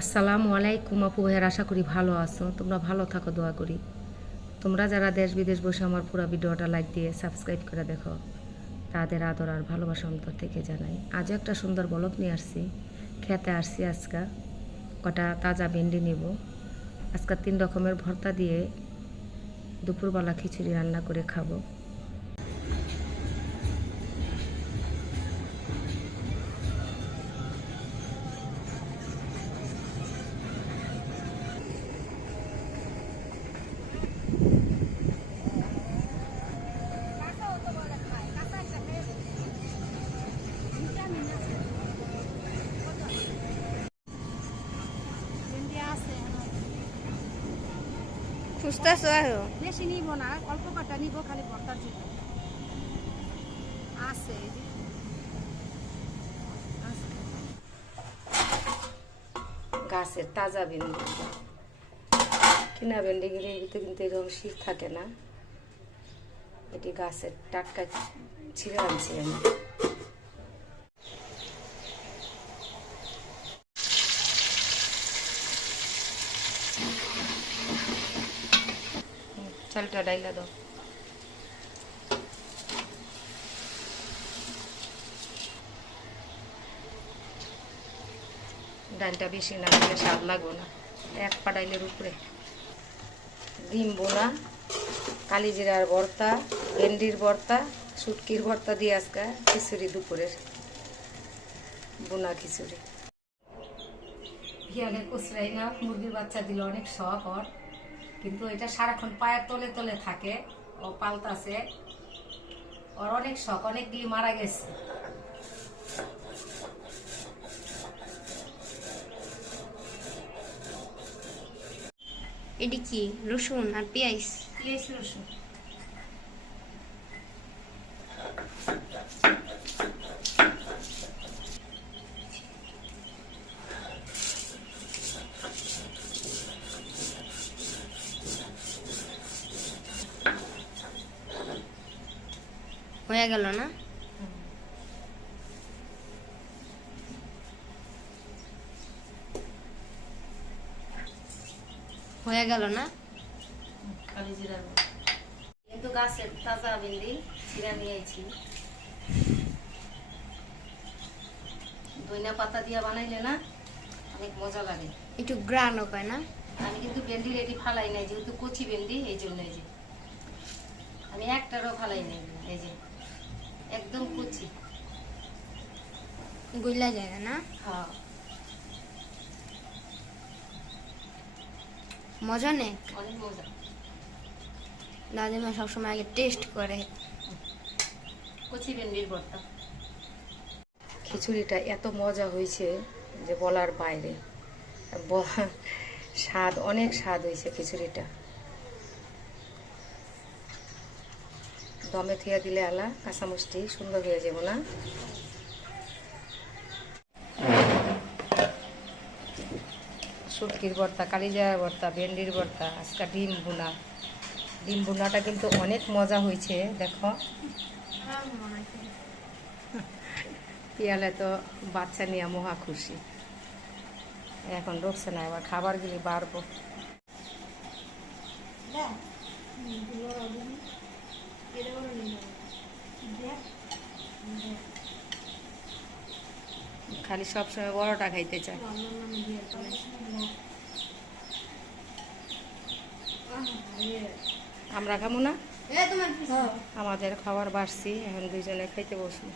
আসসালামু আলাইকুম আপু ভাইয়ের, আশা করি ভালো আছো। তোমরা ভালো থাকো, দোয়া করি। তোমরা যারা দেশ বিদেশ বসে আমার পুরো ভিডিওটা লাইক দিয়ে সাবস্ক্রাইব করে দেখো, তাদের আদর আর ভালোবাসা অন্তর থেকে জানাই। আজও একটা সুন্দর বলক নিয়ে আসছি, খেতে আসছি আজকে। কটা তাজা ভেন্ডি নিব। আজকে তিন রকমের ভর্তা দিয়ে দুপুরবেলা খিচুড়ি রান্না করে খাব। খুঁজতেছো আরও বেশি নিব না অল্প কাটা নিব খালি ভর্তার জন্য। আছে। গাছের তাজা ভেন্ডি। কিনা ভেন্ডিগুলির ভিতরে কিন্তু এরকম শীত থাকে না। এটি গাছের টাটকা ছিঁড়ে আনছি আমি। চালটা ডাইলা দাও। ডালটা বেশি না দিলে স্বাদ লাগবে না। এক পা ডাইলের উপরে। ডিম বোনা কালিজিরার ভর্তা, ভেন্ডির ভর্তা, শুটকির ভর্তা দিয়ে আজকে খিচুড়ি দুপুরের। বোনা খিচুড়ি। ভিয়ালে কুচরাই না, মুরগির বাচ্চা দিলে অনেক শখ ওর। কিন্তু এটা সারাক্ষণ পায়ের তলে তলে থাকে ও পাল্টাছে ওর অনেক শখ অনেকগুলি মারা গেছে। এটি কি রসুন আর পেঁয়াজ? পেঁয়াজ রসুন। হয়ে গেল না? হয়ে গেল না? কালি কিন্তু গাছের তাজা ভেন্ডি চিরা নিয়েছি। ধনিয়া পাতা দিয়ে বানাইলে না অনেক মজা লাগে। একটু পায় না? আমি কিন্তু ভেন্ডি রেডি ফালাই নাই যেহেতু কচি ভেন্ডি এই জন্য এই যে। আমি একটারও ফালাই নাই এই যে। একদম কচি। গুলা যায় না? না হ্যাঁ। মজা নেই অনেক মজা। দাদিমা সবসময় আগে টেস্ট করে। কচি ভেন্ডির ভর্তা। খিচুড়িটা এত মজা হয়েছে যে বলার বাইরে। স্বাদ অনেক স্বাদ হয়েছে খিচুড়িটা। দমে থিয়া দিলে আলা, কাঁচামুচটি, সুন্দর হয়ে যাব না? শুটকির ভর্তা, কালিজার ভর্তা, ভেন্ডির ভর্তা, আজকা ডিম বুনা ডিম বুনাটা কিন্তু অনেক মজা হয়েছে, দেখো। পিয়ালে তো বাচ্চা নিয়ে মহা খুশি। এখন ঢুকছে না, এবার খাবারগুলি বাড়বো খালি সবসময় বড়টা খাইতে চায়। আমরা খাব না? আমাদের খাবার বাড়ছি এখন দুইজনে খাইতে বসবো।